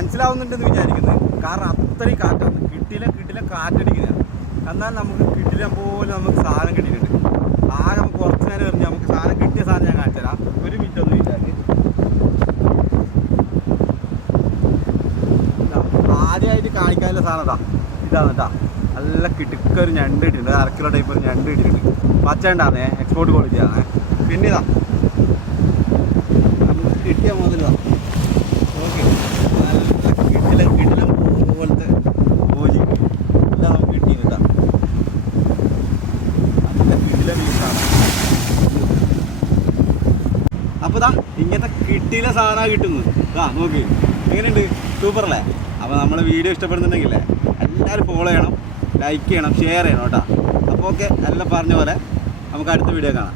മനസ്സിലാവുന്നുണ്ടെന്ന് വിചാരിക്കുന്നത്. കാരണം അത്രയും കാറ്റാണ്, കിട്ടില്ല കാറ്റടിക്കുന്നതാണ്. എന്നാൽ നമുക്ക് കിട്ടില്ല പോലെ നമുക്ക് സാധനം കിട്ടിയിട്ടുണ്ട്. ആകെ നമുക്ക് കുറച്ച് നേരം എറിഞ്ഞ് നമുക്ക് സാധനം കിട്ടിയ സാധനം ഞാൻ കാണിച്ചു തരാം. ഒരു മിനിറ്റ് ഒന്ന് വിചാരിച്ച് ആദ്യമായിട്ട് കാണിക്കാനുള്ള സാധനം ഇതാണ് കേട്ടോ. നല്ല കിടുക്കൊരു ഞണ്ട് ഇട്ടിട്ടുണ്ട്, 1/2 കിലോ ടൈപ്പ് ഒരു ഞണ്ട് ഇട്ടിട്ടുണ്ട്. പച്ച ഉണ്ടാകുന്നേ, എക്സ്പോർട്ട് ക്വാളിറ്റി ആണ്. പിന്നെ നമുക്ക് കിട്ടിയ മുതലാ ഓക്കെ. നല്ല കിടിലം പോലത്തെ കോഴി എല്ലാം നമുക്ക് കിട്ടിയിട്ടാ. നല്ല കിടിലം പീസാണ്. അപ്പോൾ ഇങ്ങനത്തെ കിട്ടിയില്ല സാധനം കിട്ടുന്നു. നോക്കി എങ്ങനെയുണ്ട്, സൂപ്പറല്ലേ? അപ്പോൾ നമ്മളെ വീഡിയോ ഇഷ്ടപ്പെടുന്നുണ്ടെങ്കിലേ എല്ലാവരും ഫോളോ ചെയ്യണം, ലൈക്ക് ചെയ്യണം, ഷെയർ ചെയ്യണം കേട്ടോ. അപ്പോൾ ഓക്കെ, എല്ലാം പറഞ്ഞ പോലെ നമുക്ക് അടുത്ത വീഡിയോ കാണാം.